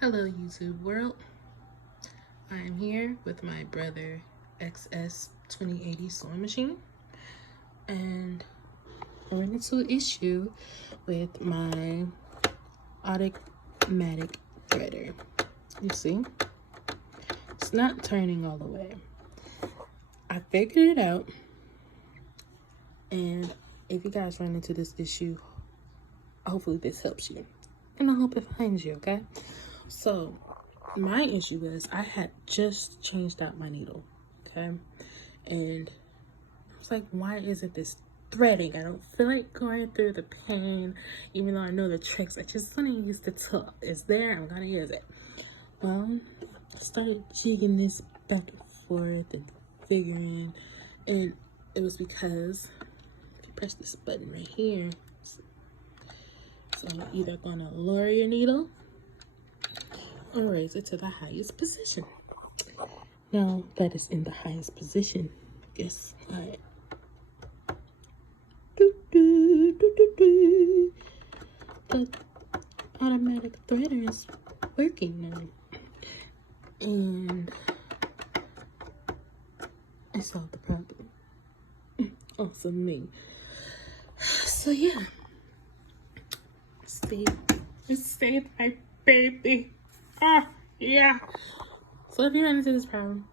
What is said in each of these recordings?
Hello YouTube world, I am here with my brother XS2080 sewing machine, and I ran into an issue with my automatic threader. You see, it's not turning all the way. I figured it out, and if you guys run into this issue, hopefully this helps you, and I hope it finds you, okay? So my issue is I had just changed out my needle, okay? And I was like, why isn't this threading? I don't feel like going through the pain, even though I know the tricks. I just want to use the tool. It's there, I'm gonna use it. Well, I started jigging this back and forth and figuring, and it was because if you press this button right here, so you're either gonna lower your needle or raise it to the highest position. Now that it's in the highest position, guess what? The automatic threader is working now, and I solved the problem. Awesome me. So yeah, save my baby. Yeah. So if you run into this problem,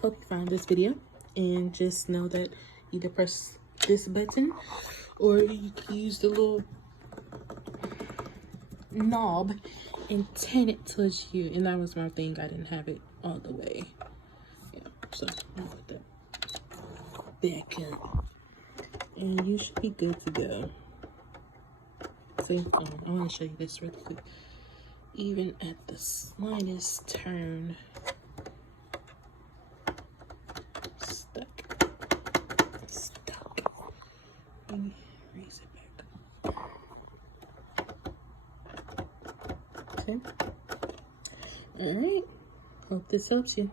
hope you found this video, and just know that either press this button or you can use the little knob and turn it towards you. And that was my thing, I didn't have it all the way. Yeah, so I'll put that back up, and you should be good to go. See, I want to show you this really quick. Even at the slightest turn, stuck. Let me raise it back up. Okay. All right. Hope this helps you.